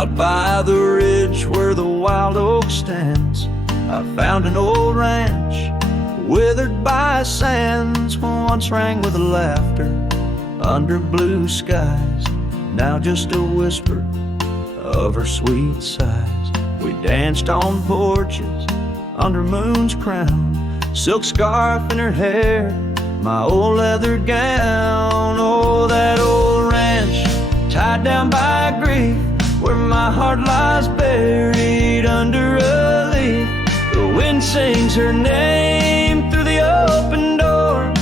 Out by the ridge where the wild oak stands, I found an old ranch, withered by sands, once rang with laughter under blue skies, now just a whisper of her sweet sighs. We danced on porches under moon's crown, silk scarf in her hair, my old leather gown. Oh, that old ranch, tied down by grief, where my heart lies buried under a leaf. The wind sings her name through the open door,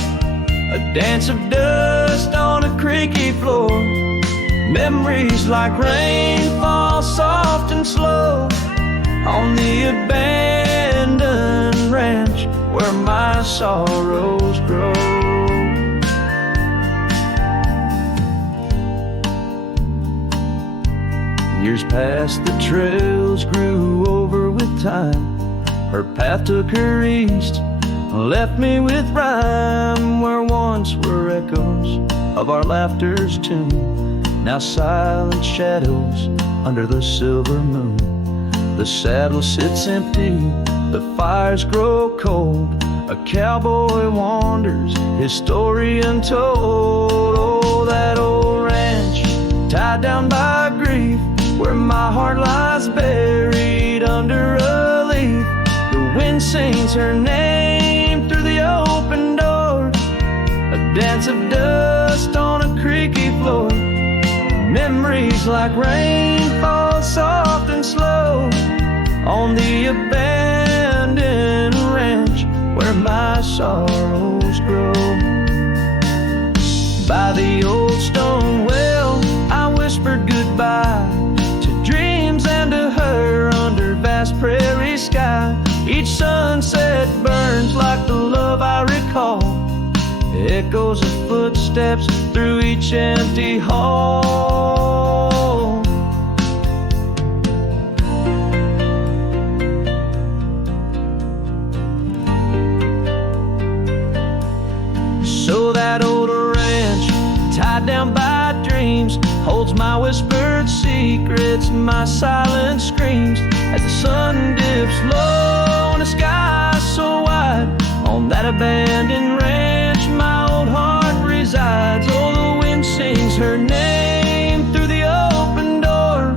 a dance of dust on a creaky floor. Memories like rain fall soft and slow on the abandoned ranch where my sorrows grow. Years past, the trails grew over with time. Her path took her east, left me with rhyme, where once were echoes of our laughter's tune, now silent shadows under the silver moon. The saddle sits empty, the fires grow cold, a cowboy wanders, his story untold. Oh, that old ranch, tied down by grief, where my heart lies buried under a leaf. The wind sings her name through the open door, a dance of dust on a creaky floor. Memories like rain fall soft and slow on the abandoned ranch where my sorrows grow. By the old stone well, I whispered goodbye to dreams and to her under vast prairie sky. Each sunset burns like the love I recall, echoes of footsteps through each empty hall. So that old ranch, tied down by dreams, holds my whispered secrets, my silent screams, as the sun dips low in a sky so wide. On that abandoned ranch my old heart resides. Oh, the wind sings her name through the open door,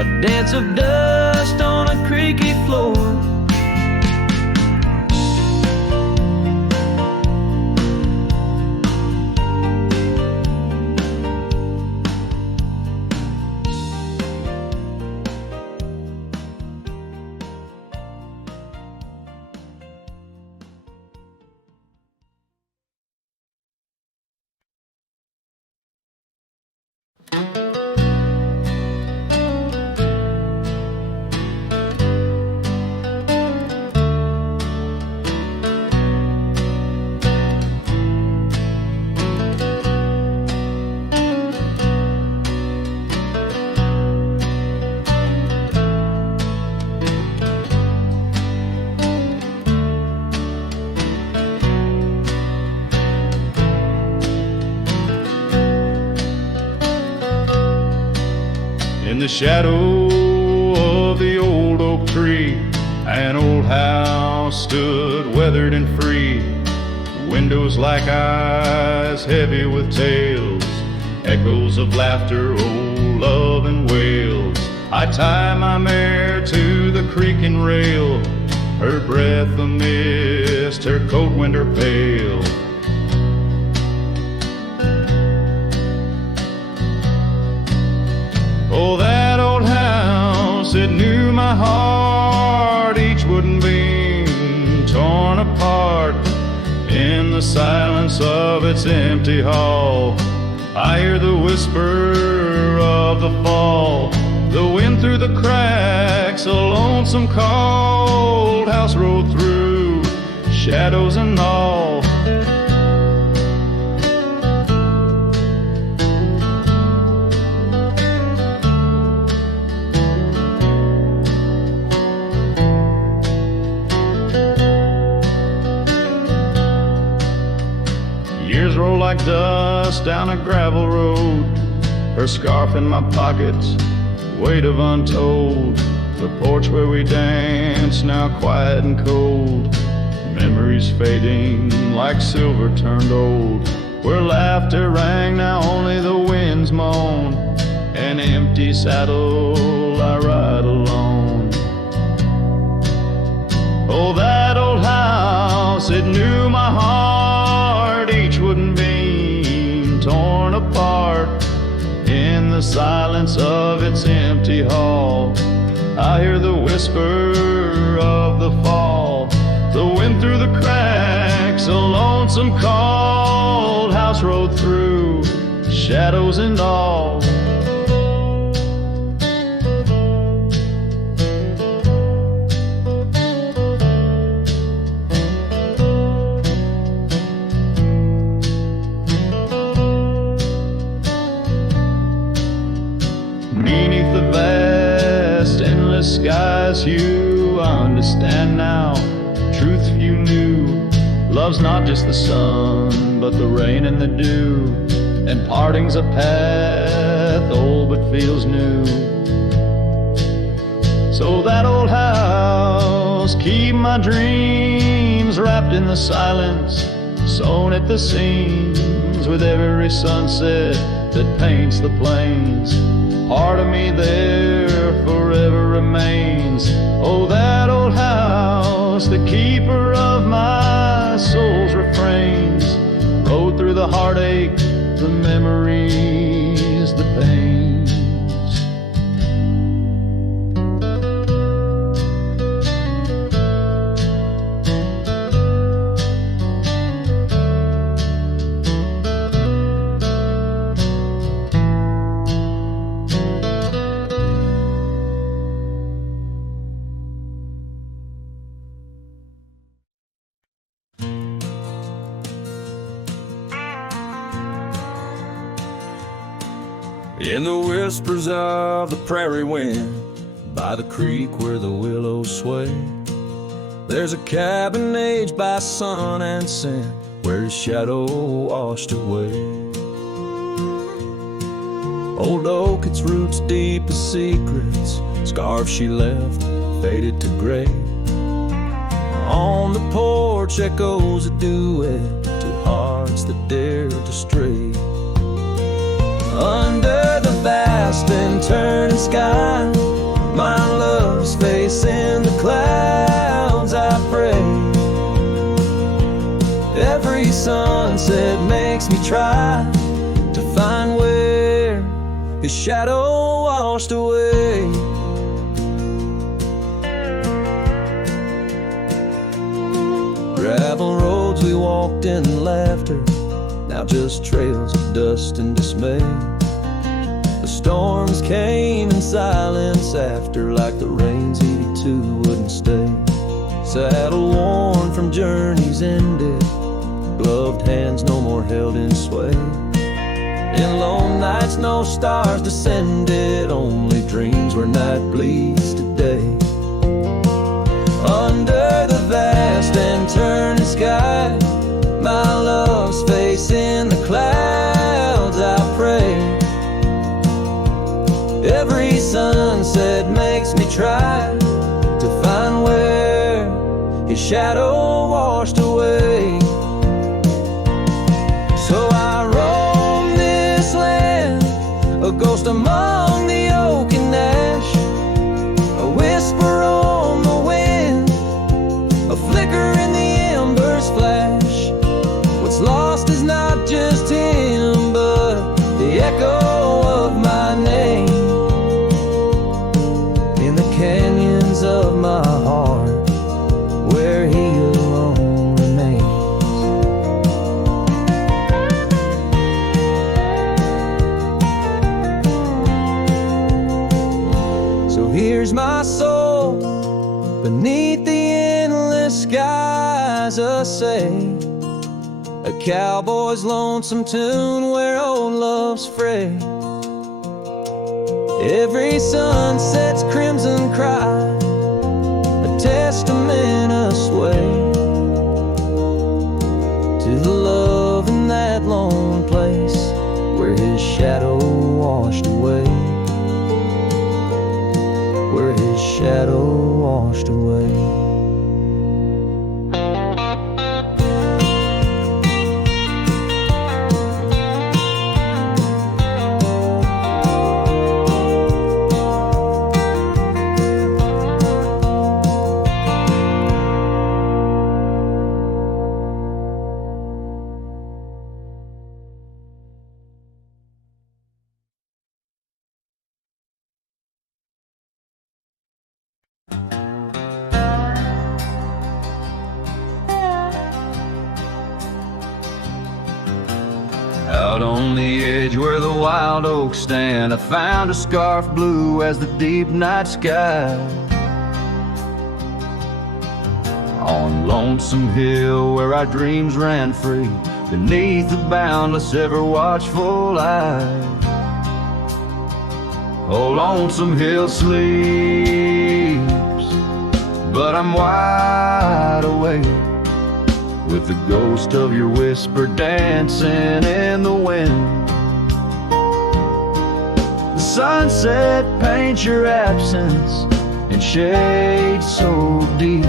a dance of dust on a creaky floor. In the shadow of the old oak tree, an old house stood weathered and free. Windows like eyes heavy with tales, echoes of laughter, old love and wails. I tie my mare to the creaking rail, her breath a mist, her cold winter pale. Oh, that old house, it knew my heart, each wooden beam torn apart. In the silence of its empty hall, I hear the whisper of the fall, the wind through the cracks, a lonesome cold house rolled through, shadows and all. Years roll like dust down a gravel road, her scarf in my pockets, weight of untold. The porch where we danced, now quiet and cold. Memories fading like silver turned old. Where laughter rang, now only the winds moan. An empty saddle, I ride alone. Oh, that old house, it knew my heart. Each wooden beam torn apart. In the silence of its empty hall, I hear the whisper of the fall. The wind through the cracks, a lonesome cold house rode through, shadows and all. Beneath the vast, endless skies, you understand now. Truth you knew, love's not just the sun, but the rain and the dew. And parting's a path, old but feels new. So that old house, keep my dreams wrapped in the silence, sewn at the seams with every sunset that paints the plains. Part of me there forever remains. Oh, that old house, the keeper of my soul's refrains. Rode through the heartache, the memories, the pains. In the whispers of the prairie wind, by the creek where the willows sway, there's a cabin aged by sun and sand, where his shadow washed away. Old oak, its roots deep as secrets, scarf she left faded to gray. On the porch echoes a duet to hearts that dared to stray. Under the vast and turning sky, my love's face in the clouds, I pray. Every sunset makes me try to find where his shadow washed away. Gravel roads we walked in laughter, now just trails of dust and dismay. The storms came in silence after, like the rains he too wouldn't stay. Saddle worn from journeys ended, gloved hands no more held in sway. In lone nights no stars descended, only dreams where night bleeds today. Under the vast and turning sky, my love's face in the clouds, I pray. Every sunset makes me try to find where his shadow washed away. So I roam this land, a ghost among the oak and ash, a whisper on the wind, a flicker in the embers flash. What's lost is not just him, but the echo of my name in the canyons of my heart, where he alone remains. So here's my soul beneath the endless skies, a say, a cowboy's lonesome tune where old love's fray. Every sunset's crimson cry, a testament of sway to the love in that lone place where his shadow washed away. shadow washed away. Out on the edge where the wild oaks stand, I found a scarf blue as the deep night sky. On Lonesome Hill where our dreams ran free, beneath the boundless ever watchful eye. Oh, Lonesome Hill sleeps, but I'm wide awake, with the ghost of your whisper dancing in the wind. The sunset paints your absence in shades so deep,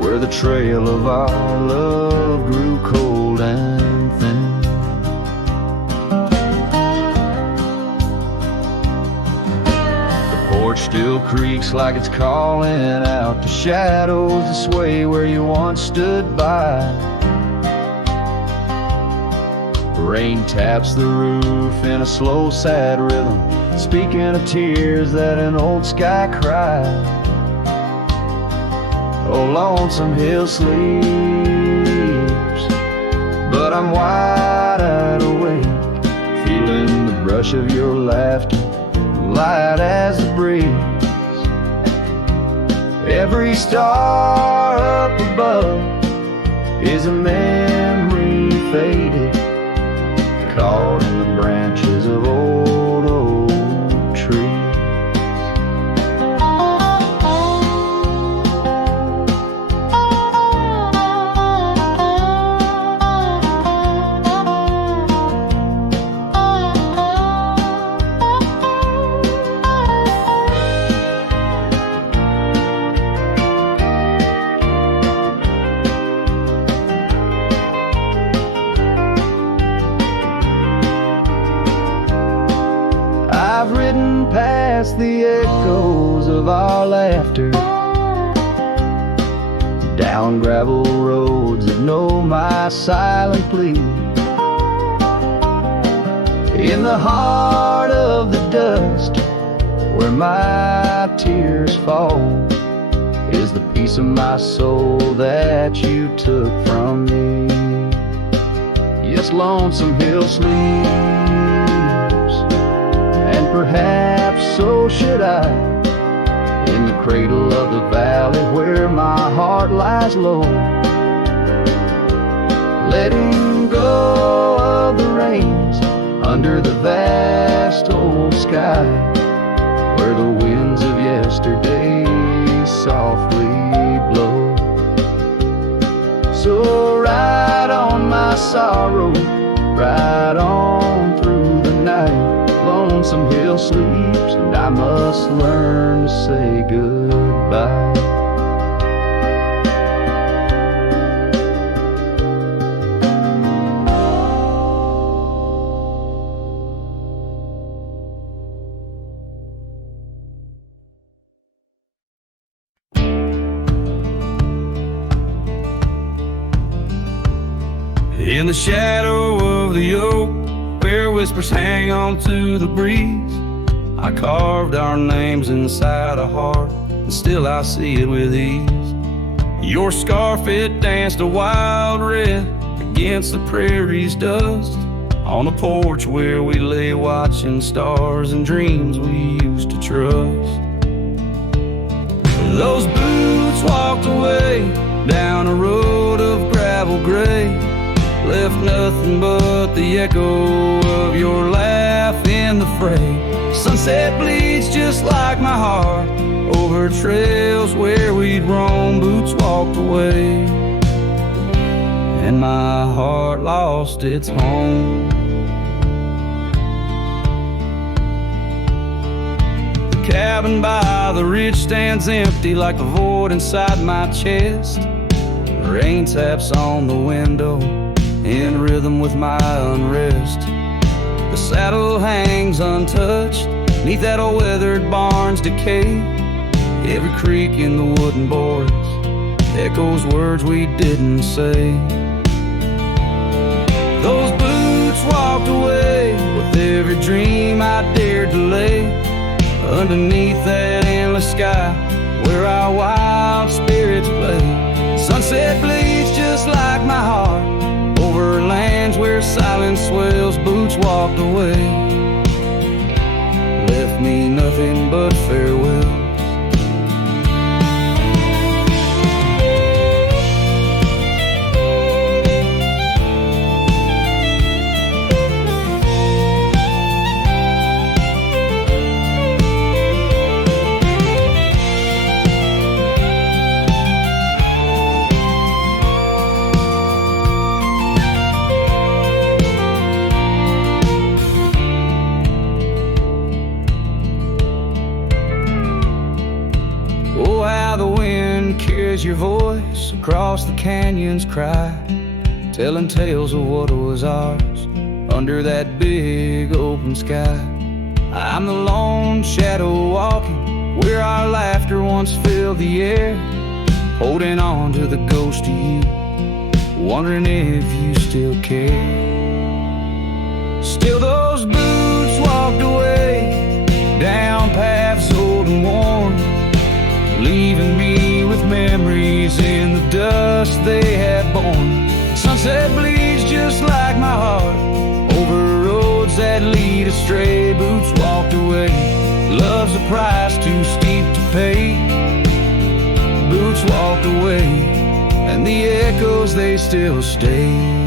where the trail of our love grew cold and thin. The porch still creaks like it's calling out to shadows that sway where you once stood by. Rain taps the roof in a slow, sad rhythm, speaking of tears that an old sky cried. Oh, Lonesome Hill sleeps, but I'm wide awake, feeling the brush of your laughter, light as the breeze. Every star up above is a memory faded, caught in the branches of old oak trees. I've ridden past the echoes of our laughter, down gravel roads that know my silent plea. In the heart of the dust, where my tears fall, is the piece of my soul that you took from me. Yes, Lonesome Hill sleeps, and perhaps so should I, in the cradle of the valley where my heart lies low, letting go of the reins under the vast old sky, where the winds of yesterday softly blow. So ride on my sorrow, ride on through the night. Lonesome Hill sleeps, and I must learn to say goodbye. In the shadow of the oak, where whispers hang on to the breeze, I carved our names inside a heart, and still I see it with ease. Your scarf, it danced a wild red against the prairie's dust, on a porch where we lay watching stars and dreams we used to trust. Those boots walked away down a road of gravel gray, left nothing but the echo of your laugh in the fray. Sunset bleeds just like my heart over trails where we'd roam. Boots walked away, and my heart lost its home. The cabin by the ridge stands empty like a void inside my chest. Rain taps on the window in rhythm with my unrest. The saddle hangs untouched neath that old weathered barn's decay. Every creak in the wooden boards echoes words we didn't say. Those boots walked away with every dream I dared to lay underneath that endless sky where our wild spirits play. Sunset bleeds just like my heart over lands where silence swells. Boots walked away, left me nothing but farewell. Your voice across the canyon's cry, telling tales of what was ours under that big open sky. I'm the lone shadow walking where our laughter once filled the air, holding on to the ghost of you, wondering if you still care. Still those boots walked away down paths old and worn, leaving me with memories in the dust they had borne. Sunset bleeds just like my heart over roads that lead astray. Boots walked away, love's a price too steep to pay. Boots walked away, and the echoes they still stay.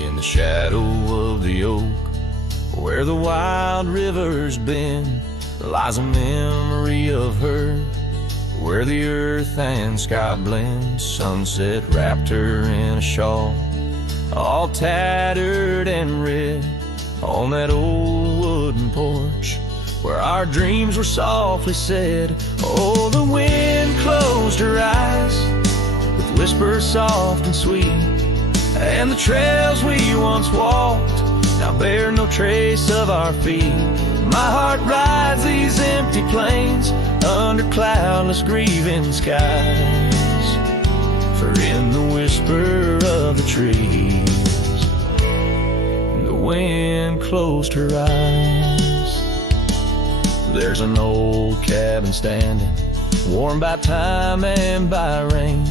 In the shadow of the oak, where the wild river's been, lies a memory of her, where the earth and sky blend. Sunset wrapped her in a shawl, all tattered and red, on that old wooden porch, where our dreams were softly said. Oh, the wind closed her eyes with whispers soft and sweet, and the trails we once walked now bear no trace of our feet. My heart rides these empty plains under cloudless grieving skies, for in the whisper of the trees the wind closed her eyes. There's an old cabin standing, warmed by time and by rain.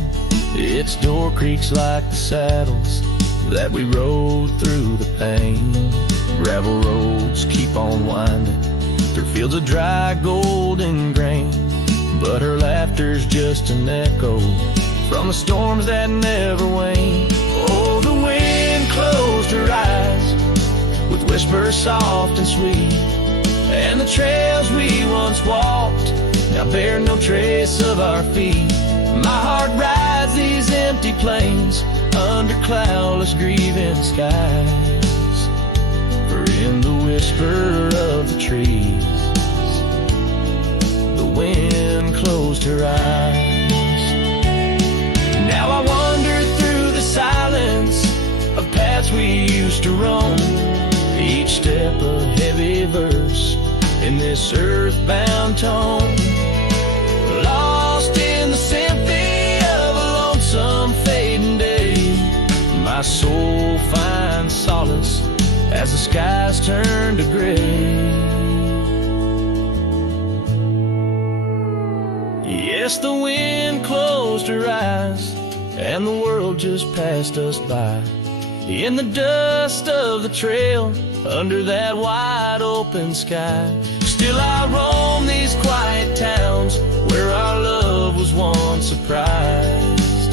Its door creaks like the saddles that we rode through the pain. Gravel roads keep on winding through fields of dry golden grain, but her laughter's just an echo from the storms that never wane. Oh, the wind closed her eyes with whispers soft and sweet, and the trails we once walked now bear no trace of our feet. My heart rides these empty plains under cloudless grieving skies, for in the whisper of the trees the wind closed her eyes. Now I wander through the silence of paths we used to roam, each step a heavy verse in this earthbound tone, lost in the symphony of a lonesome fading day. My soul finds solace as the skies turn to gray. Yes, the wind closed her eyes, and the world just passed us by, in the dust of the trail under that wide open sky. Still I roam these quiet towns where our love was once surprised,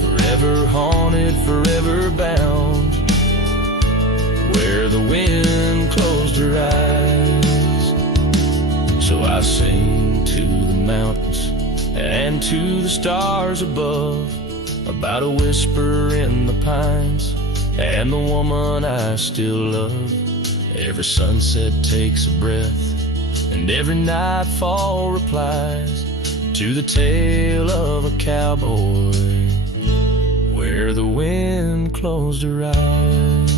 forever haunted, forever bound the wind closed her eyes. So I sing to the mountains and to the stars above about a whisper in the pines and the woman I still love. Every sunset takes a breath, and every nightfall replies to the tale of a cowboy where the wind closed her eyes.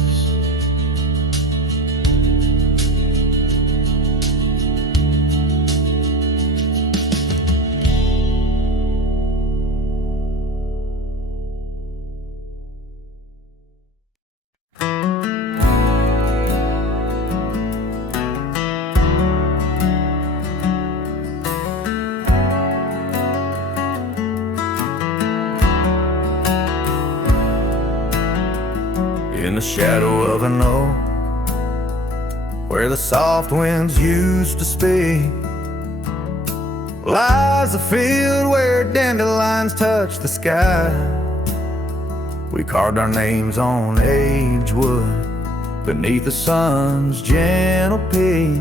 In the shadow of an oak, where the soft winds used to speak, lies a field where dandelions touch the sky. We carved our names on aged wood beneath the sun's gentle peak,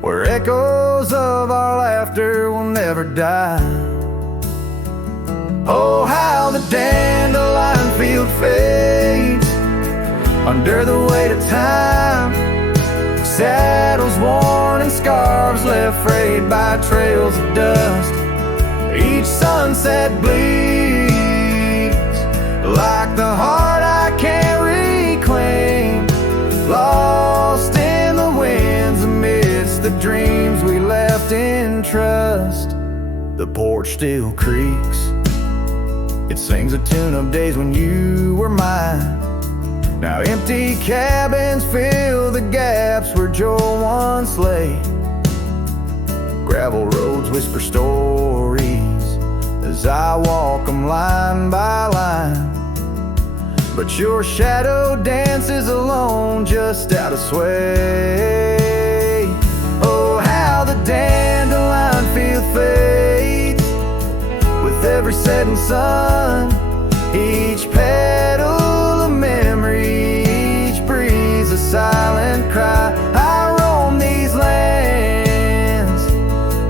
where echoes of our laughter will never die. Oh, how the dandelion field fades under the weight of time. Saddles worn and scarves left frayed by trails of dust. Each sunset bleeds like the heart I can't reclaim, lost in the winds amidst the dreams we left in trust. The porch still creaks, it sings a tune of days when you were mine. Now empty cabins fill the gaps where Joe once lay. Gravel roads whisper stories as I walk them line by line, but your shadow dances alone just out of sway. Oh, how the dandelion field fades with every setting sun. Each petal a memory, each breeze a silent cry. I roam these lands,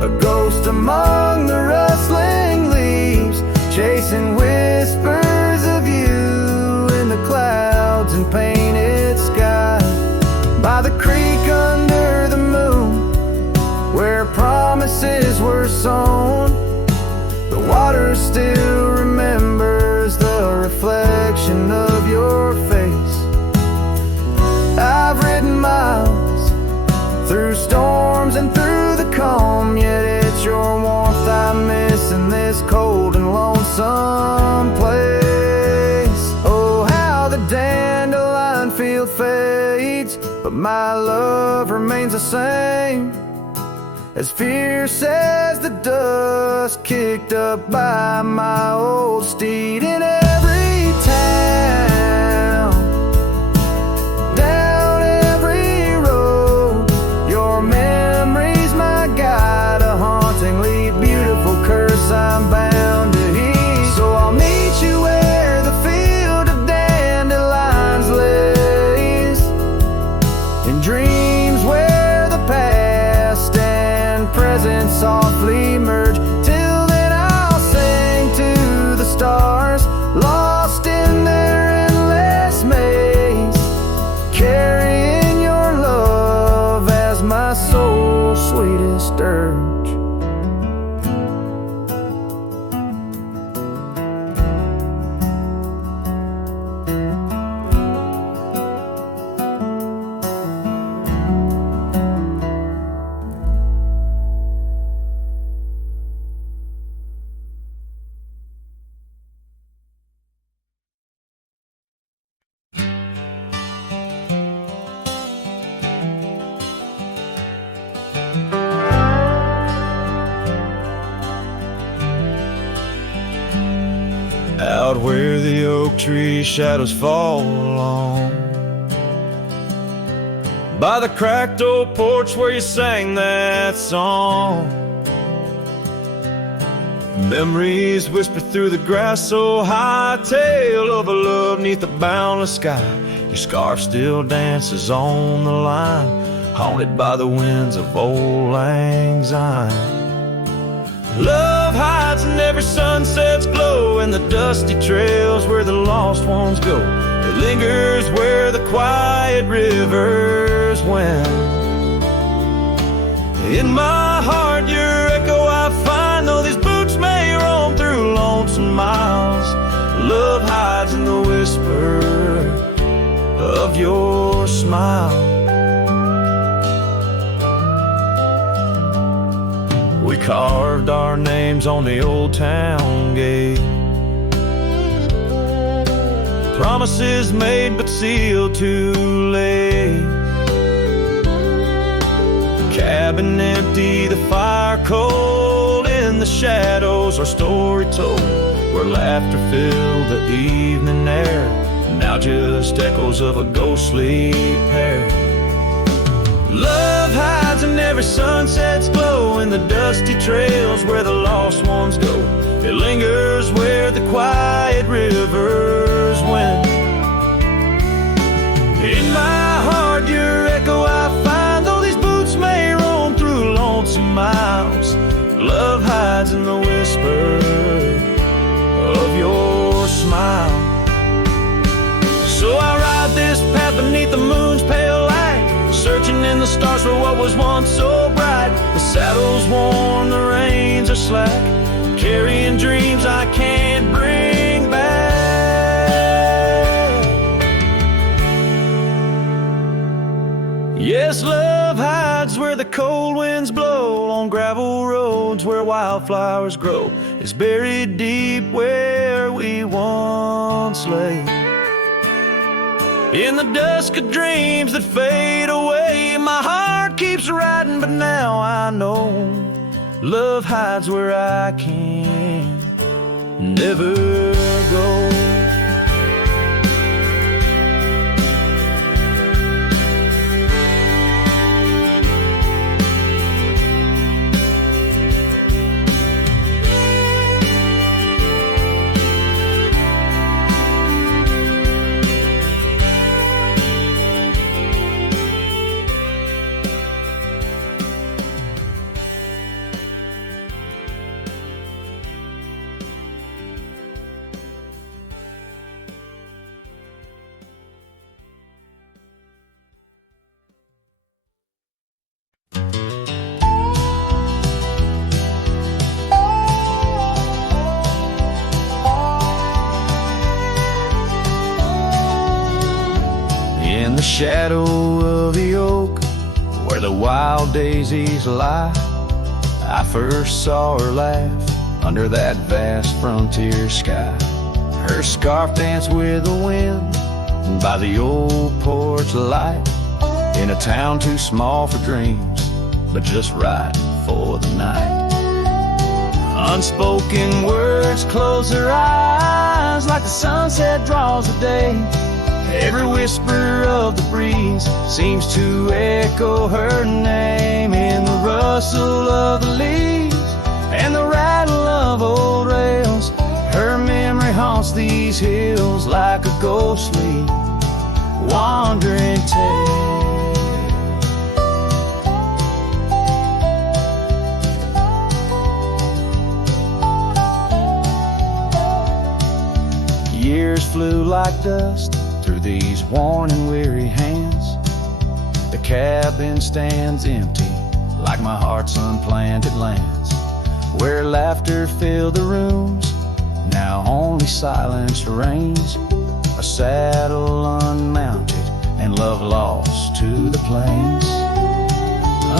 a ghost among the rustling leaves, chasing whispers of you in the clouds and painted sky. By the creek under the moon, where promises were sown, the water still remembers the reflection of your face. I've ridden miles through storms and through the calm, yet it's your warmth I miss in this cold and lonesome place. Oh, how the dandelion field fades, but my love remains the same, as fierce as the dust kicked up by my old steed. In every town, down every road, your memory's my guide, a hauntingly beautiful curse I'm bound to heed. So I'll meet you where the field of dandelions lays, in dreams where the past and present softly merge. Till then I'll sing to the stars, lost in their endless maze, carrying your love as my soul's sweetest dirge. Out where the oak tree shadows fall along, by the cracked old porch where you sang that song. Memories whisper through the grass so high, tale of a love neath a boundless sky. Your scarf still dances on the line, haunted by the winds of old lang syne. Love hides in every sunset's glow, and the dusty trails where the lost ones go. It lingers where the quiet rivers wend. In my heart your echo I find, though these boots may roam through lonesome miles. Love hides in the whisper of your smile. We carved our names on the old town gate, promises made but sealed too late. The cabin empty, the fire cold, in the shadows our story told, where laughter filled the evening air, now just echoes of a ghostly pair. Love hides in every sunset's glow, in the dusty trails where the lost ones go. It lingers where the quiet rivers wend. In my heart your echo I find, though these boots may roam through lonesome miles. Love hides in the whisper of your smile. So I ride this path beneath the moon's pale light, searching in the stars for what was once so bright. The saddle's worn, the reins are slack, carrying dreams I can't bring back. Yes, love hides where the cold winds blow, on gravel roads where wildflowers grow. It's buried deep where we once lay. In the dusk of dreams that fade away, my heart keeps riding, but now I know love hides where I can never go. In the shadow of the oak, where the wild daisies lie, I first saw her laugh under that vast frontier sky. Her scarf danced with the wind by the old porch light, in a town too small for dreams, but just right for the night. Unspoken words close her eyes, like the sunset draws the day. Every whisper of the breeze seems to echo her name, in the rustle of the leaves and the rattle of old rails. Her memory haunts these hills like a ghostly wandering tale. Years flew like dust through these worn and weary hands. The cabin stands empty like my heart's unplanted lands, where laughter filled the rooms, now only silence reigns. A saddle unmounted and love lost to the plains.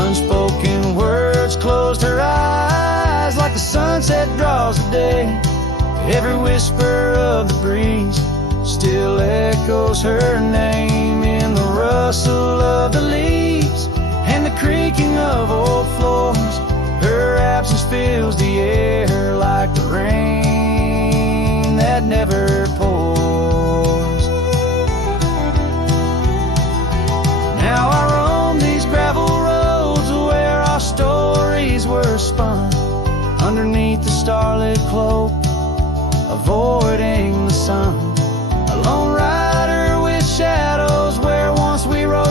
Unspoken words closed her eyes, like the sunset draws the day. Every whisper of the breeze still echoes her name, in the rustle of the leaves and the creaking of old floors. Her absence fills the air like the rain that never pours. Now I roam these gravel roads where our stories were spun, underneath the starlit cloak, avoiding the sun. A lone rider with shadows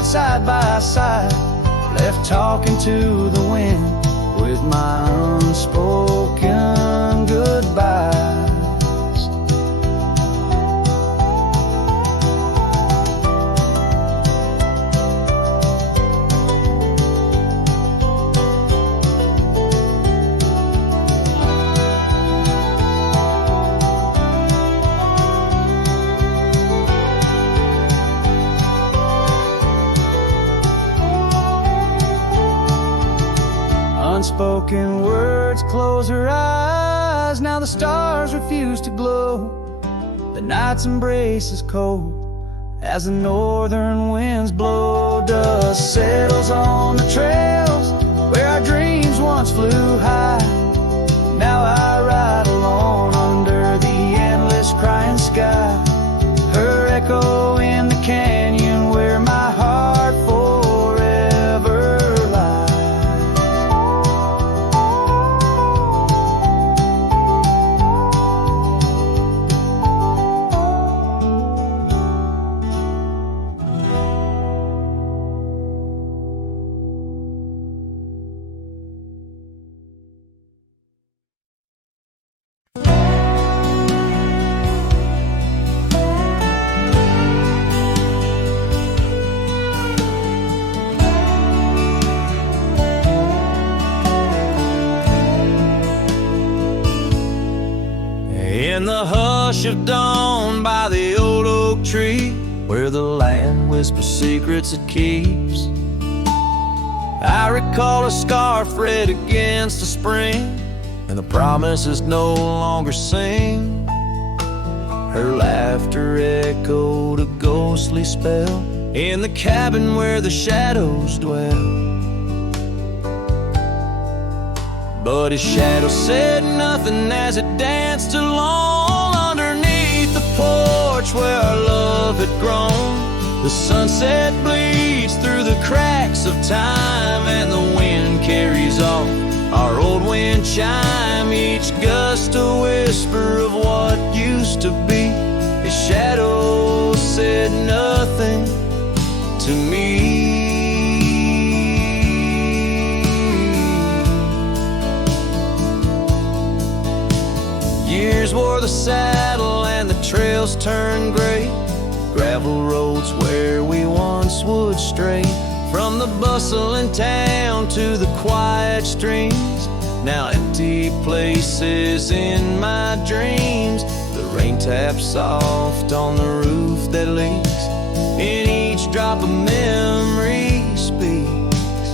side by side, left talking to the wind with my unspoken goodbyes. Unspoken words close her eyes. Now the stars refuse to glow. The night's embrace is cold as the northern winds blow. Dust settles on the trails where our dreams once flew high. Now I ride alone under the endless crying sky. Her echo in the canyon where my heart forever lies. In the hush of dawn by the old oak tree, where the land whispers secrets it keeps, I recall a scarf red against the spring, and the promises no longer sing. Her laughter echoed a ghostly spell in the cabin where the shadows dwell. But his shadow said nothing as it danced along underneath the porch where our love had grown. The sunset bleeds through the cracks of time, and the wind carries off our old wind chime. Each gust a whisper of what used to be. His shadow said nothing to me. Years wore the saddle and the trails turned gray. Gravel roads where we once would stray. From the bustling town to the quiet streams, now empty places in my dreams. The rain taps soft on the roof that leaks. In each drop of memory speaks.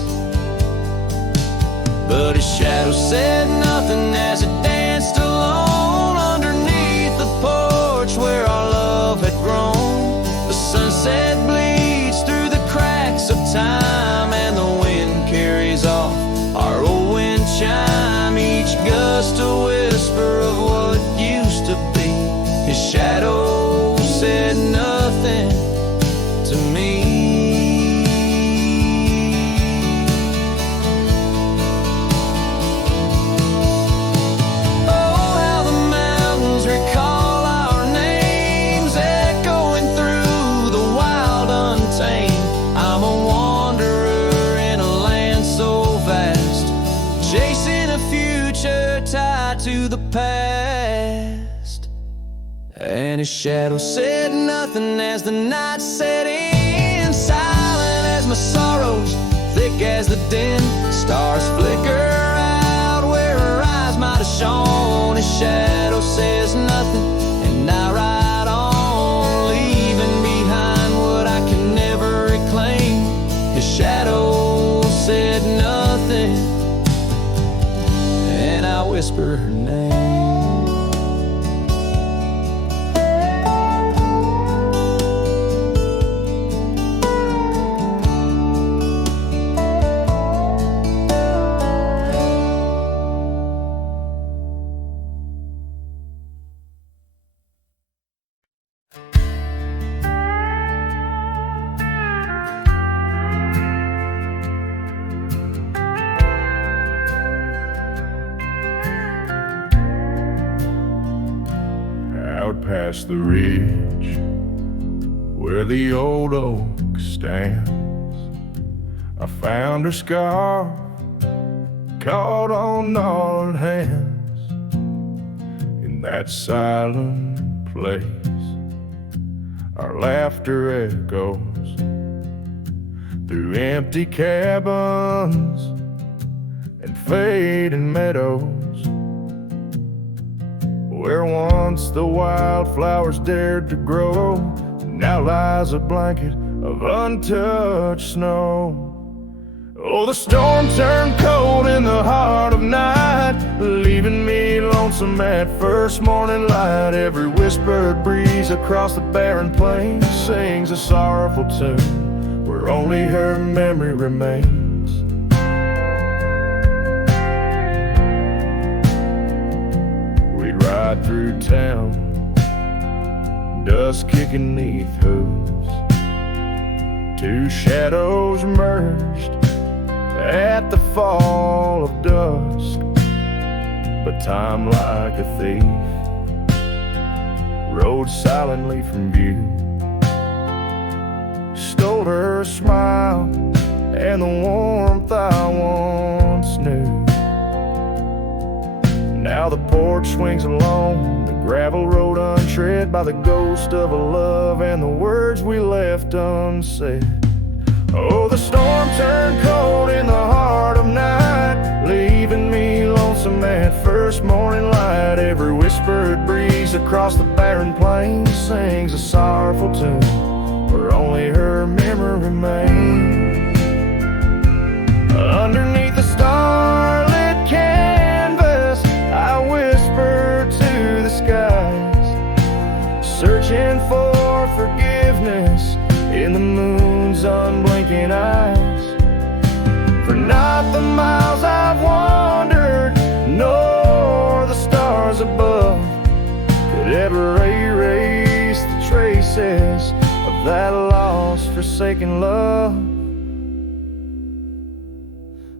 But his shadow said nothing as it danced alone underneath the porch where our love had grown. The sunset bleeds through the cracks of time, and the wind carries off our old wind chime. Each gust a whisper of what used to be. His shadow said nothing to me. To the past, and his shadow said nothing as the night set in. Silent as my sorrows, thick as the din. Stars flicker out where her eyes might have shone. His shadow says nothing, and I ride on, leaving behind what I can never reclaim. His shadow said nothing, and I whisper her name. Past the ridge where the old oak stands, I found her scarf caught on gnarled hands in that silent place. Our laughter echoes through empty cabins and fading meadows, where once the wildflowers dared to grow. Now lies a blanket of untouched snow. Oh, the storm turned cold in the heart of night, leaving me lonesome at first morning light. Every whispered breeze across the barren plains sings a sorrowful tune where only her memory remains. We'd ride through town, dust kicking neath hooves, two shadows merged at the fall of dusk. But time, like a thief, rode silently from view, stole her smile and the warmth I once knew. Now the porch swings along the gravel road untread by the ghost of a love and the words we left unsaid. Oh, the storm turned cold in the heart of night, leaving me lonesome at first morning light. Every whispered breeze across the barren plains sings a sorrowful tune where only her memory remains. Underneath the starlit canvas, I whisper to the skies, searching for forgiveness in the moon's unblinking eyes. For not the miles I've wandered, nor the stars above could ever erase the traces of that lost, forsaken love.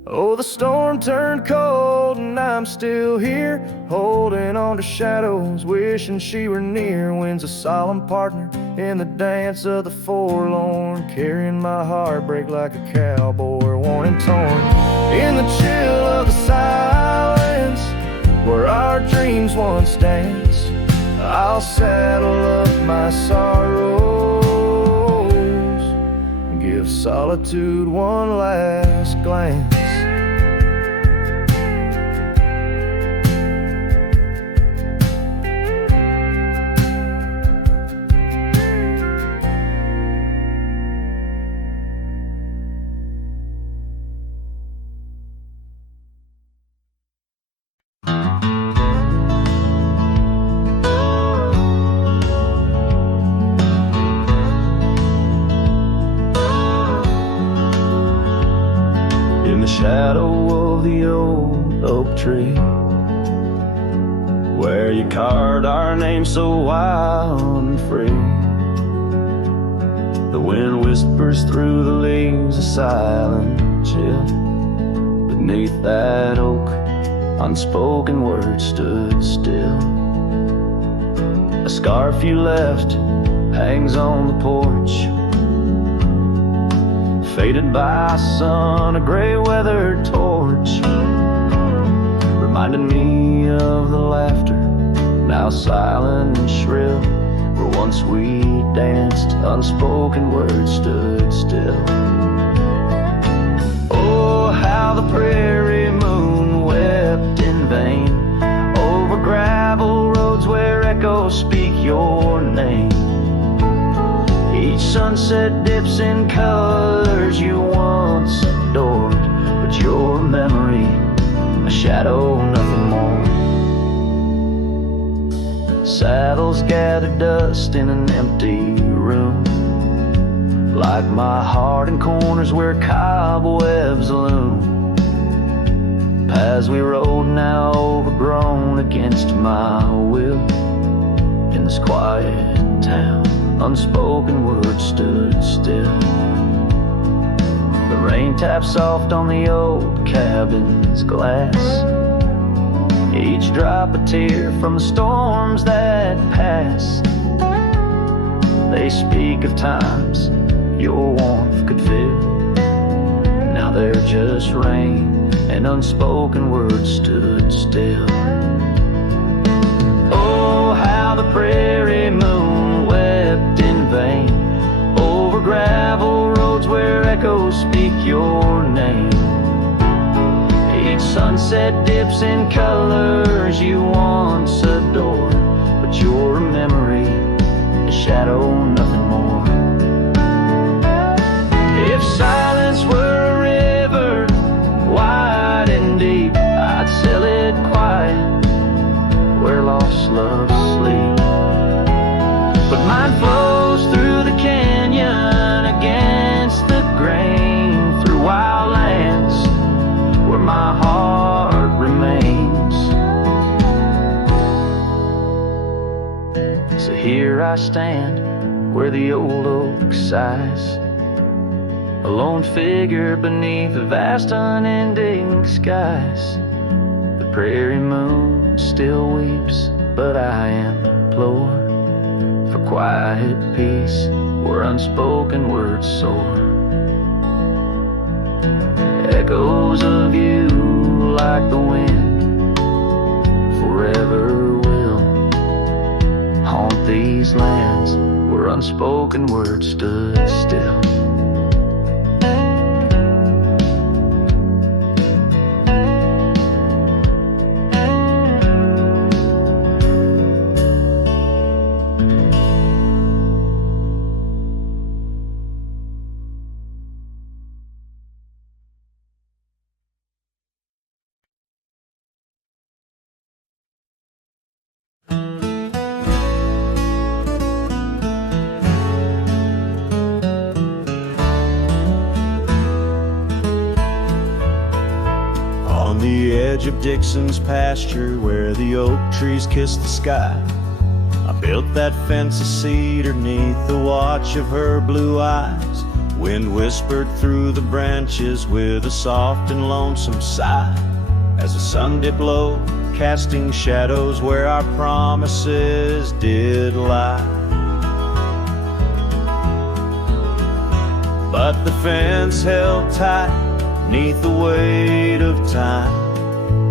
Oh, the storm turned cold and I'm still here, holding on to shadows, wishing she were near. Wind's a solemn partner in the dance of the forlorn, carrying my heartbreak like a cowboy, worn and torn. In the chill of the silence, where our dreams once danced, I'll saddle up my sorrows and give solitude one last glance. Shadow of the old oak tree, where you carved our name so wild and free. The wind whispers through the leaves, a silent chill. Beneath that oak, unspoken words stood still. A scarf you left hangs on the porch, faded by sun, a gray weathered torch, reminding me of the laughter, now silent and shrill, where once we danced, unspoken words stood still. Oh, how the prairie moon wept in vain over gravel roads where echoes speak your name. Each sunset dips in colors you once adored, but your memory, a shadow, nothing more. Saddles gather dust in an empty room, like my heart in corners where cobwebs loom. Paths we rode now overgrown against my will, in this quiet town unspoken words stood still. The rain taps soft on the old cabin's glass, each drop a tear from the storms that pass. They speak of times your warmth could fill, and there just rain and unspoken words stood still. Oh, how the prairie moon wept in vain over gravel roads where echoes speak your name. Each sunset dips in colors you once adored, but you're a memory, a shadow, nothing more. If silence were a river, wide and deep, I'd sail it quiet where lost loves sleep. But mine flows through the canyon against the grain, through wild lands where my heart remains. So here I stand where the old oak sighs, a lone figure beneath the vast unending skies. The prairie moon still weeps, but I implore for quiet peace where unspoken words soar. Echoes of you like the wind forever will haunt these lands where unspoken words stood still. On the edge of Dixon's pasture where the oak trees kiss the sky, I built that fence of cedar neath the watch of her blue eyes. Wind whispered through the branches with a soft and lonesome sigh as the sun dipped low, casting shadows where our promises did lie. But the fence held tight neath the weight of time,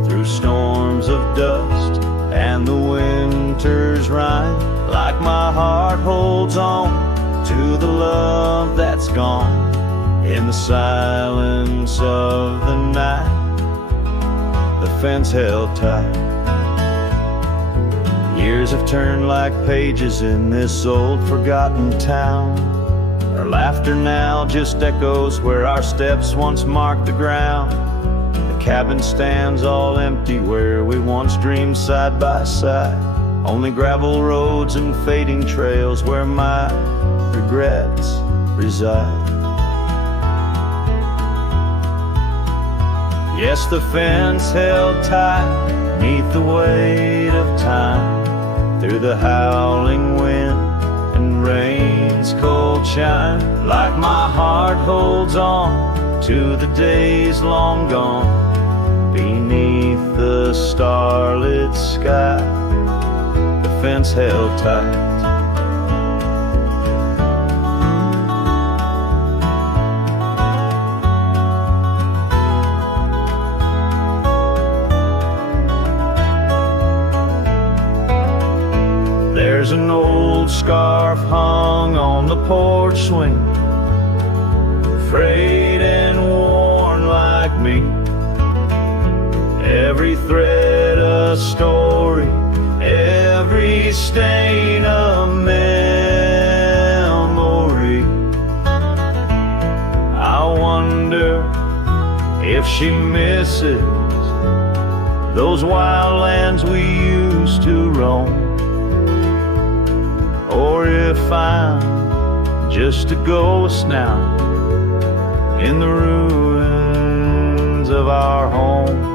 through storms of dust and the winter's rime. Like my heart holds on to the love that's gone in the silence of the night, the fence held tight. Years have turned like pages in this old forgotten town. Our laughter now just echoes where our steps once marked the ground. The cabin stands all empty where we once dreamed side by side. Only gravel roads and fading trails where my regrets reside. Yes, the fence held tight neath the weight of time, through the howling wind and rain's cold chime. Like my heart holds on to the days long gone beneath the starlit sky, the fence held tight. There's an old scarf hung on the porch swing, frayed and worn like me. Every thread a story, every stain a memory. I wonder if she misses those wild lands we used to roam, or if I'm just a ghost now in the ruins of our home.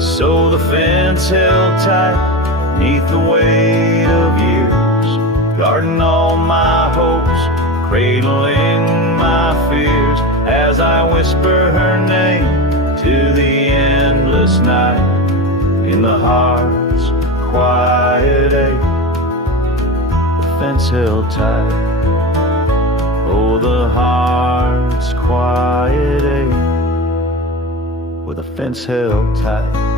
So the fence held tight neath the weight of years, guarding all my hopes, cradling my fears, as I whisper her name to the endless night in the heart's quiet ache. The fence held tight, oh Oh, the heart's quiet ache with a fence held tight.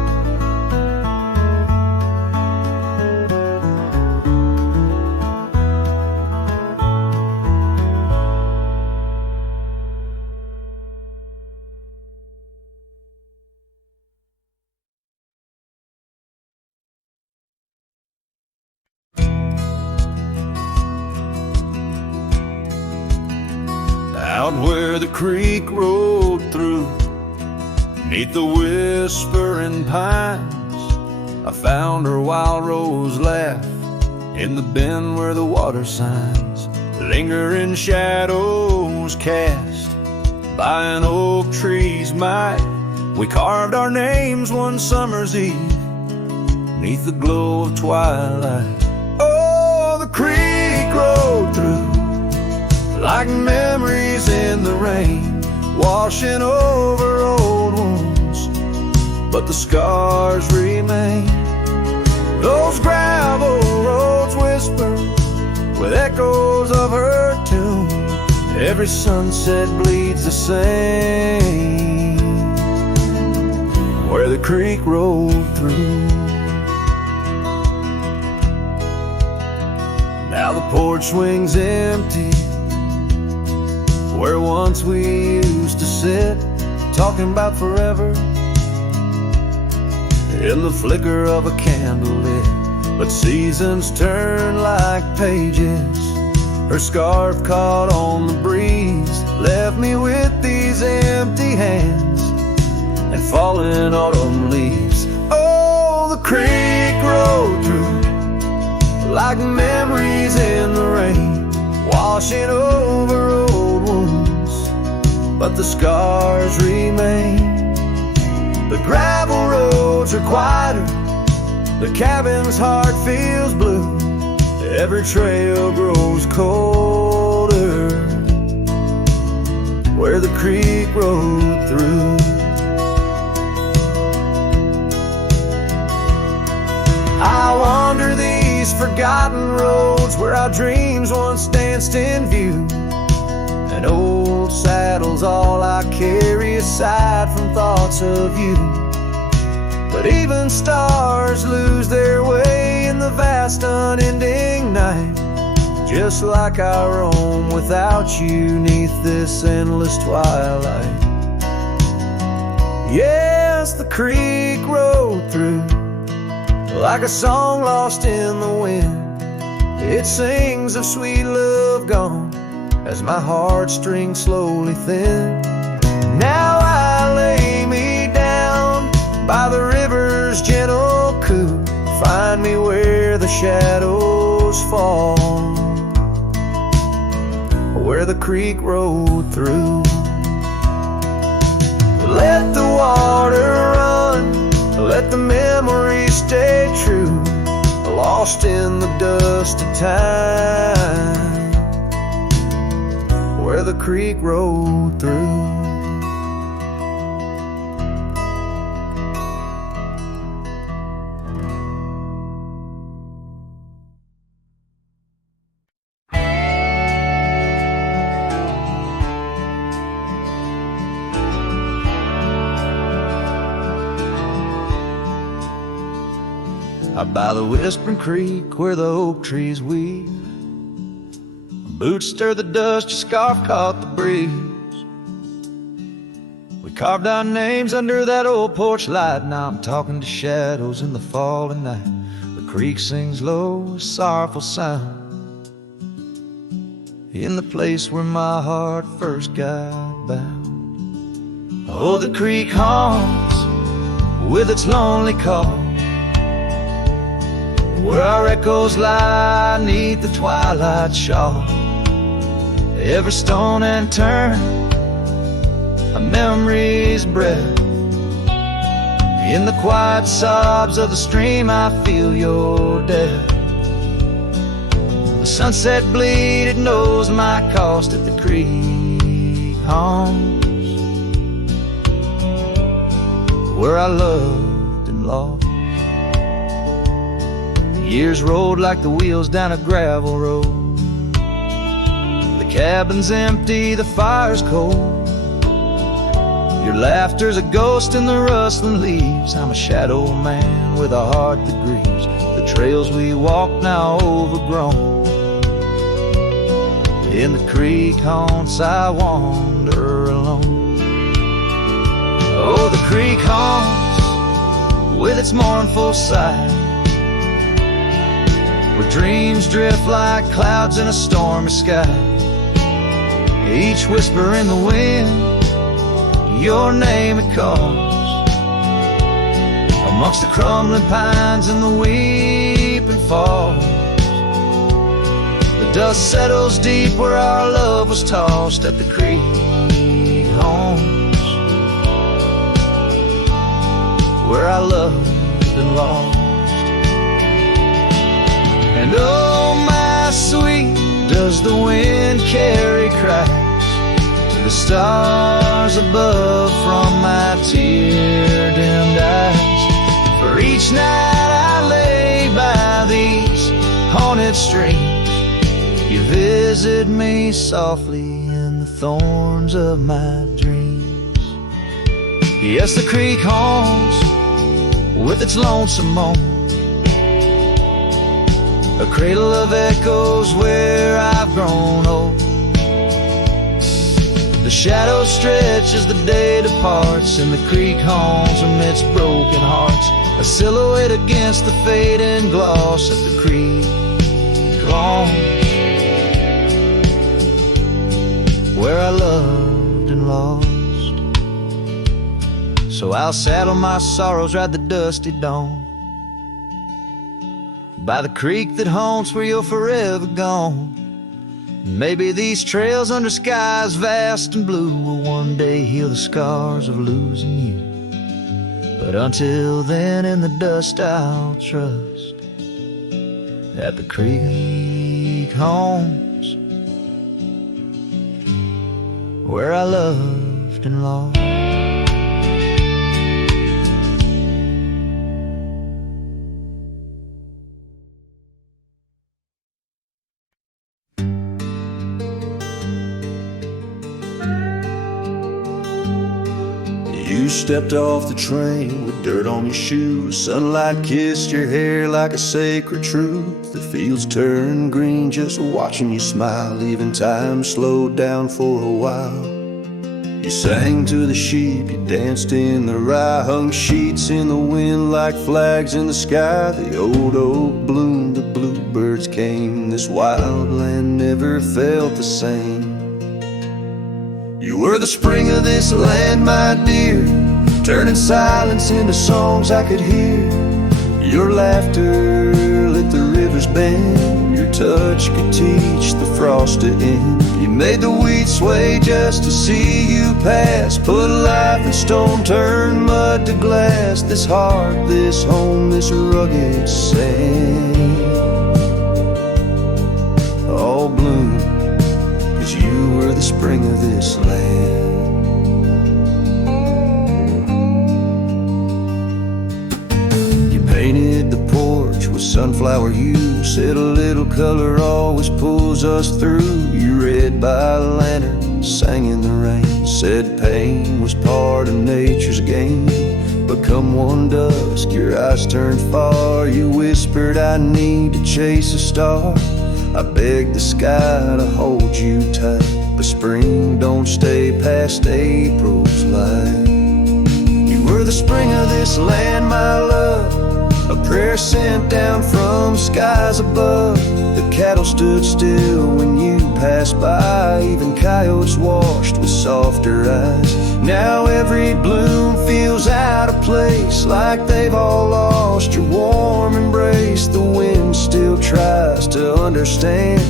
Out where the creek rolled through, 'neath the whispering pines, I found her wild rose laugh in the bend where the water signs lingering shadows cast by an oak tree's might. We carved our names one summer's eve 'neath the glow of twilight. Oh, the creek rolled through like memories in the rain, washing over old wounds, but the scars remain. Those gravel roads whisper with echoes of her tune. Every sunset bleeds the same where the creek rolled through. Now the porch swings empty where once we used to sit, talking about forever in the flicker of a candle lit. But seasons turn like pages. Her scarf caught on the breeze left me with these empty hands and falling autumn leaves. Oh, the creek rolled through like memories in the rain, washing over old wounds, but the scars remain. The gravel roads are quieter, the cabin's heart feels blue. Every trail grows colder where the creek rolled through. I wander these forgotten roads where our dreams once danced in view. An old saddle's all I carry aside from thoughts of you. But even stars lose their way in the vast unending night, just like I roam without you 'neath this endless twilight. Yes, the creek rolled through like a song lost in the wind. It sings of sweet love gone as my heartstrings slowly thin. Now I lay me down by the river's gentle coo. Find me where the shadows fall, where the creek rolled through. Let the water run, let the memories stay true, lost in the dust of time, where the creek rolled through. Out by the whispering creek where the oak trees weave, boots stir the dust, your scarf caught the breeze. We carved our names under that old porch light. Now I'm talking to shadows in the falling night. The creek sings low, a sorrowful sound, in the place where my heart first got bound. Oh, the creek haunts with its lonely call, where our echoes lie 'neath the twilight shawl. Every stone and turn, a memory's breath. In the quiet sobs of the stream, I feel your death. The sunset bleed, it knows my cost at the creek haunts, where I loved and lost. Years rolled like the wheels down a gravel road. The cabin's empty, the fire's cold. Your laughter's a ghost in the rustling leaves. I'm a shadow man with a heart that grieves. The trails we walk now overgrown. In the creek haunts I wander alone. Oh, the creek haunts with its mournful sight, where dreams drift like clouds in a stormy sky. Each whisper in the wind, your name it calls. Amongst the crumbling pines and the weeping falls, the dust settles deep where our love was tossed at the creek homes, where I loved and lost. And oh, my sweet, does the wind carry cracks to the stars above from my tear-dimmed eyes? For each night I lay by these haunted streams, you visit me softly in the thorns of my dreams. Yes, the creek haunts with its lonesome moan, a cradle of echoes where I've grown old. The shadows stretch as the day departs, and the creek haunts amidst broken hearts, a silhouette against the fading gloss at the creek haunts, where I loved and lost. So I'll saddle my sorrows, ride the dusty dawn by the creek that haunts where you're forever gone. Maybe these trails under skies vast and blue will one day heal the scars of losing you. But until then, in the dust I'll trust at the creek haunts, where I loved and lost. You stepped off the train with dirt on your shoes. Sunlight kissed your hair like a sacred truth. The fields turned green just watching you smile. Even time slowed down for a while. You sang to the sheep, you danced in the rye, hung sheets in the wind like flags in the sky. The old oak bloomed, the bluebirds came. This wild land never felt the same. You were the spring of this land, my dear, turning silence into songs I could hear. Your laughter lit the river's bend, your touch could teach the frost to end. You made the weeds sway just to see you pass, put life in stone, turn mud to glass. This heart, this home, this rugged sand, all bloom, 'cause you were the spring of this land. You painted the porch with sunflower hue, said a little color always pulls us through. You read by lantern, sang in the rain, said pain was part of nature's game. But come one dusk, your eyes turned far. You whispered, I need to chase a star. I begged the sky to hold you tight, but spring don't stay past April's light. You were the spring of this land, my love, a prayer sent down from skies above. The cattle stood still when you passed by, even coyotes washed with softer eyes. Now every bloom feels out of place, like they've all lost your warm embrace. The wind still tries to understand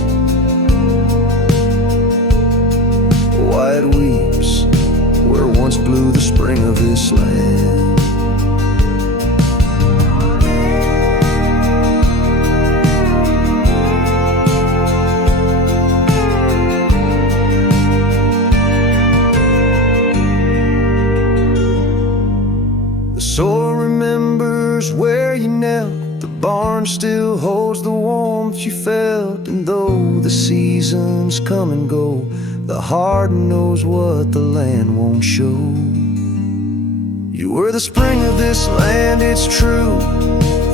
why it weeps where once blew the spring of this land. The soil remembers where you knelt, The barn still holds the warmth you felt, and though the seasons come and go, the heart knows what the land won't show. You were the spring of this land, it's true,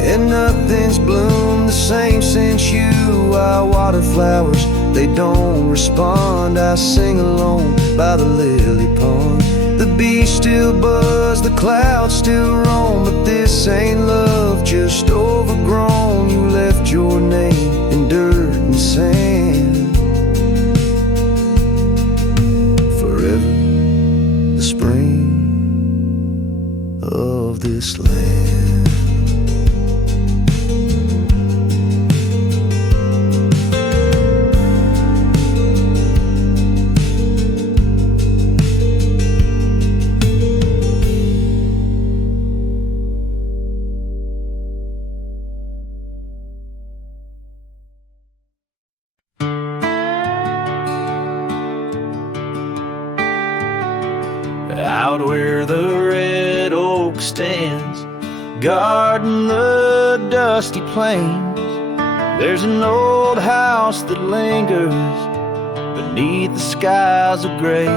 and nothing's bloomed the same since you. I water flowers, they don't respond. I sing alone by the lily pond. The bees still buzz, the clouds still roam, but this ain't love, just overgrown. You left your name in dirt and sand. Forever the spring of this land. Out where the red oak stands, guarding the dusty plains, there's an old house that lingers beneath the skies of gray.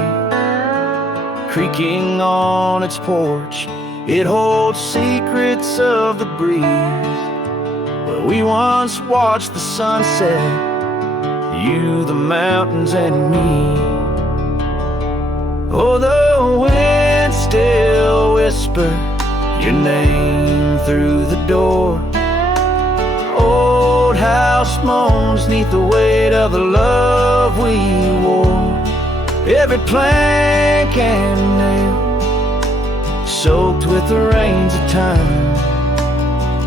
Creaking on its porch, it holds secrets of the breeze, where we once watched the sunset, you, the mountains, and me. Oh, the wind still whisper your name through the door. Old house moans neath the weight of the love we wore. Every plank and nail soaked with the rains of time,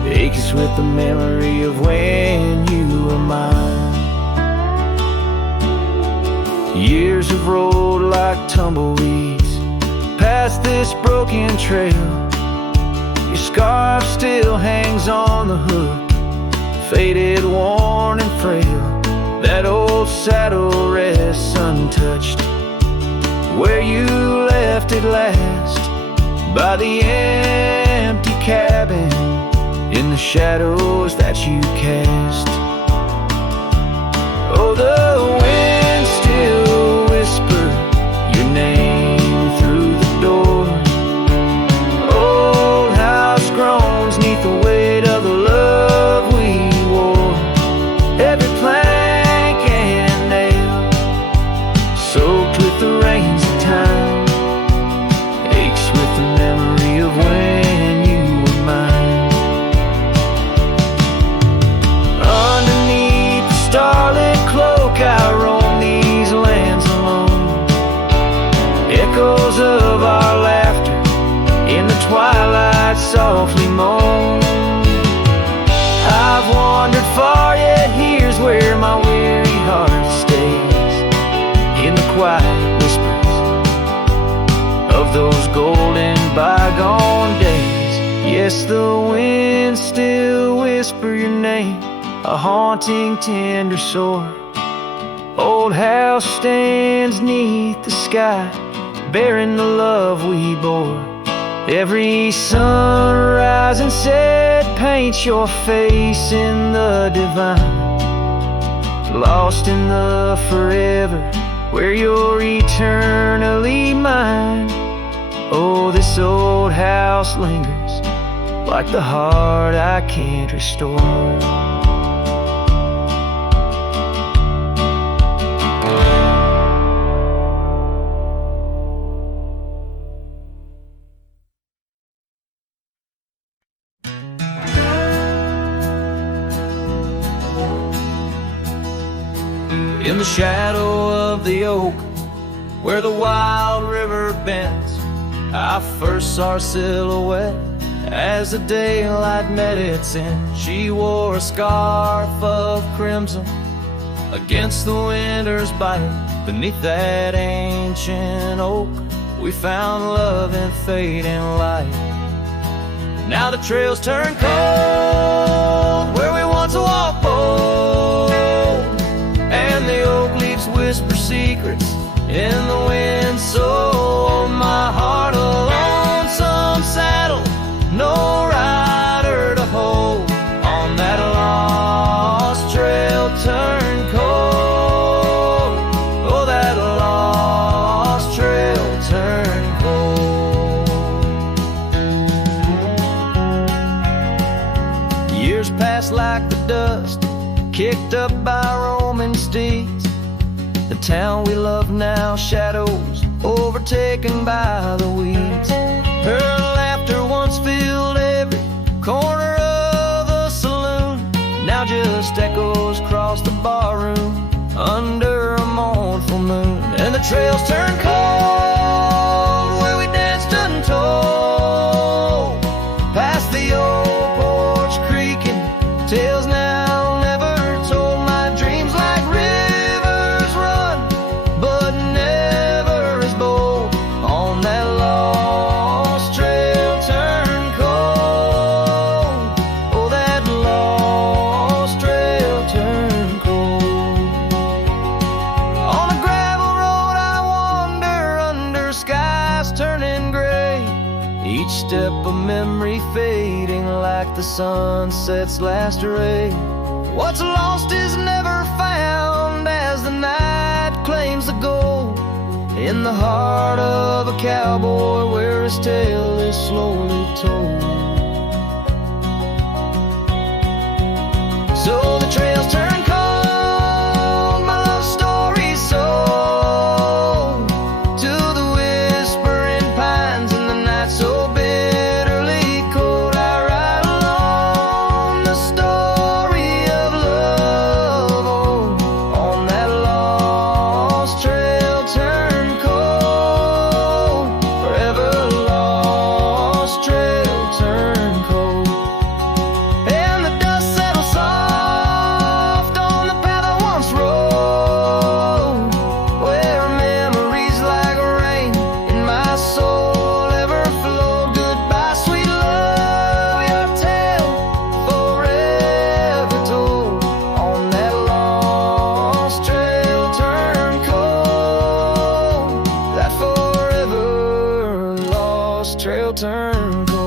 aches with the memory of when you were mine. Years have rolled like tumbleweeds past this broken trail. Your scarf still hangs on the hook, faded, worn, and frail. That old saddle rests untouched where you left it last, by the empty cabin in the shadows that you cast. Oh, the wind still whisper your name through the door. Old house groans neath the weight of the love we wore. Every plank and nail soaked with the rains of time, aches with the memory of when you were mine. Underneath the starlit cloak I roam these lands alone. Echoes of our laughter in the twilight softly moan. I've wandered far, yet here's where my weary heart stays, in the quiet whispers of those golden bygone days. Yes, the wind still whisper your name, a haunting tender sore. Old house stands neath the sky, bearing the love we bore. Every sunrise and set paints your face in the divine, lost in the forever where you're eternally mine. Oh, this old house lingers like the heart I can't restore. In the shadow of the oak, where the wild river bends, I first saw her silhouette as the daylight met its end. She wore a scarf of crimson against the winter's bite. Beneath that ancient oak, we found love and fading light. Now the trails turn cold where we once walked bold, and the oak leaves whisper secrets in the wind. So my heart, a lonesome saddle, no rider to hold. On past like the dust kicked up by Roman steeds. The town we love now, shadows overtaken by the weeds. Her laughter once filled every corner of the saloon, now just echoes across the barroom under a mournful moon. And the trails turn cold where we danced untold, past the old porch creaking, tales now never told. My dreams like rivers run, but never as bold. On that lost trail turn cold, oh that lost trail turn cold. On a gravel road I wander under skies turning gray, each step a memory fading like the sunset's last ray. What's lost is never found as the night claims the gold in the heart of a cowboy where his tale is slowly told. So the trails turn cold, my love story's sold to the whispering pines in the night so bitterly cold. I ride along the story of love, oh, on that lost trail turn cold, forever lost trail turn cold. And the dust settles soft on the path I once rode, where memories like rain in my soul ever flowed. Goodbye, sweet love, your tale forever told. On that lost trail turn cold, that forever lost trail turn cold.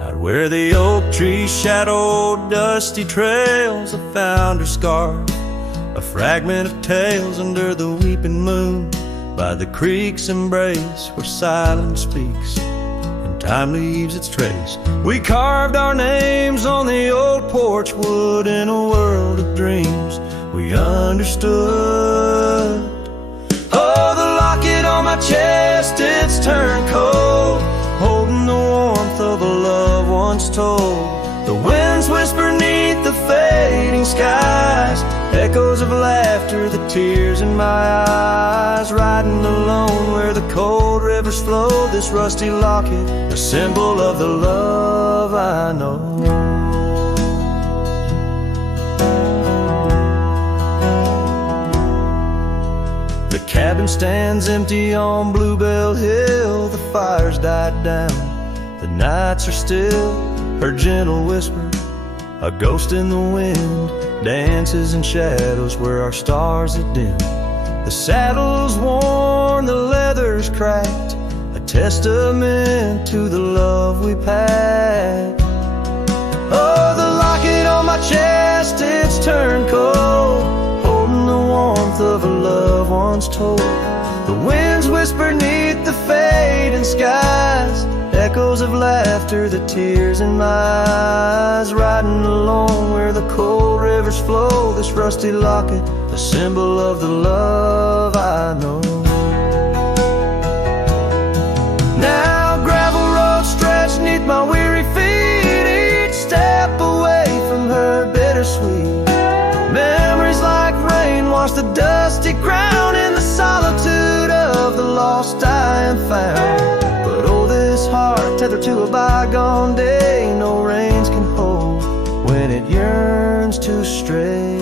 Out where the oak trees shadowed dusty trails, I found her scarf, a fragment of tales under the weeping moon, by the creek's embrace where silence speaks and time leaves its trace. We carved our names on the old porch wood in a world of dreams we understood. Oh, the locket on my chest, it's turned cold, holding the warmth of a love once told. The winds whisper neath the fading skies, echoes of laughter, the tears in my eyes. Riding alone where the cold rivers flow, this rusty locket, a symbol of the love I know. The cabin stands empty on Bluebell Hill, the fire's died down, the nights are still. Her gentle whisper, a ghost in the wind, dances in shadows where our stars are dim. The saddle's worn, the leather's cracked, a testament to the love we packed. Oh, the locket on my chest, it's turned cold, holding the warmth of a love once told. The winds whisper neath the fading skies, echoes of laughter, the tears in my eyes. Riding along where the cold rivers flow, this rusty locket, a symbol of the love I know. Now gravel roads stretch neath my weary feet, each step away from her bittersweet. Memories like rain wash the dusty ground in the solitude of the lost I am found. But oh, this heart tethered to a bygone day, no reins can hold when it yearns to stray.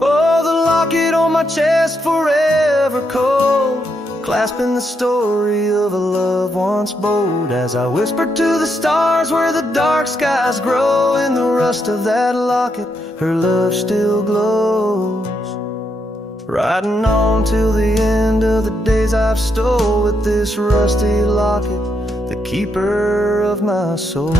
Oh, the locket on my chest forever cold, clasping the story of a love once bold. As I whisper to the stars where the dark skies grow, in the rust of that locket her love still glows. riding on till the end of the days I've stole with this rusty locket, the keeper of my soul.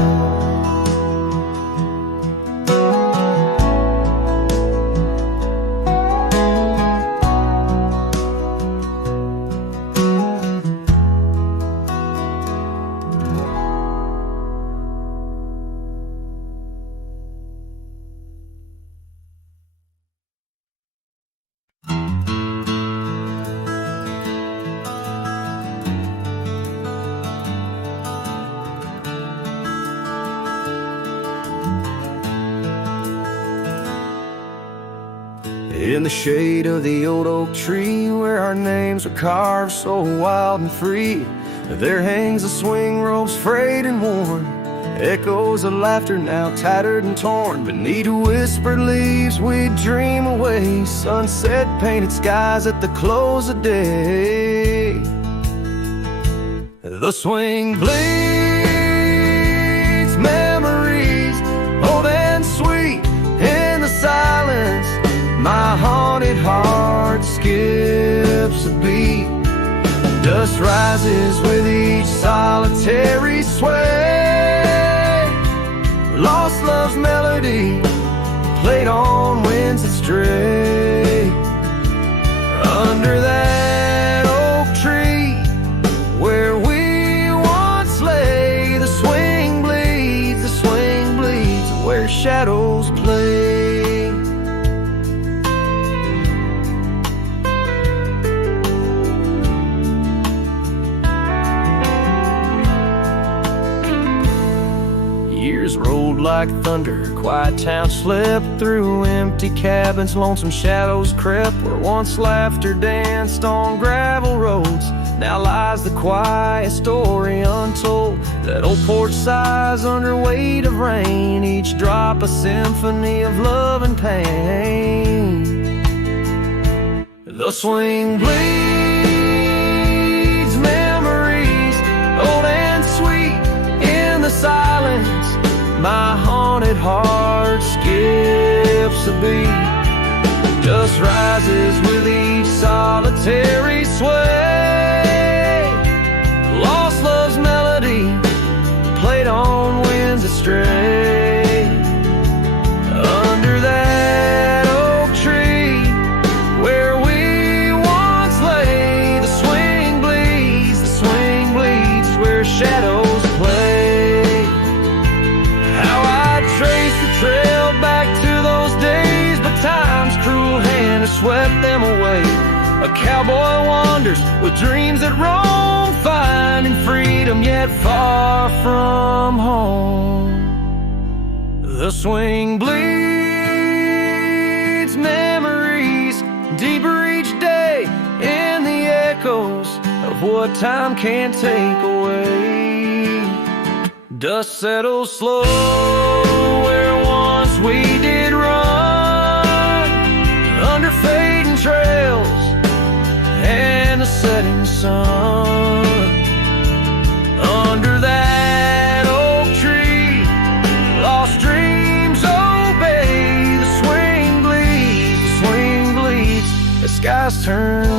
In the shade of the old oak tree, where our names were carved so wild and free, there hangs a swing rope's frayed and worn, echoes of laughter now tattered and torn. Beneath whispered leaves we dream away, sunset painted skies at the close of day. The swing bleeds memories, old and sweet, in the silence. My haunted heart skips a beat. Dust rises with each solitary sway. Lost love's melody, played on winds that stray. Under that oak tree, where we once lay, the swing bleeds, where shadows play. Years rolled like thunder, quiet town slept through empty cabins, lonesome shadows crept where once laughter danced on gravel roads. Now lies the quiet story untold, that old porch sighs under weight of rain, each drop a symphony of love and pain. The swing bleeds memories, old and sweet, in the silence. My haunted heart skips a beat. Dust rises with each solitary sway. Lost love's melody, played on winds that stray. Under that oak tree, where we once lay, the swing bleeds, where shadows play. Trace the trail back to those days, but time's cruel hand has swept them away. A cowboy wanders with dreams that roam, finding freedom yet far from home. The swing bleeds memories, deeper each day in the echoes of what time can't take away. Dust settles slow where once we did run, under fading trails and the setting sun. Under that oak tree, lost dreams obey. The swing bleeds, the skies turn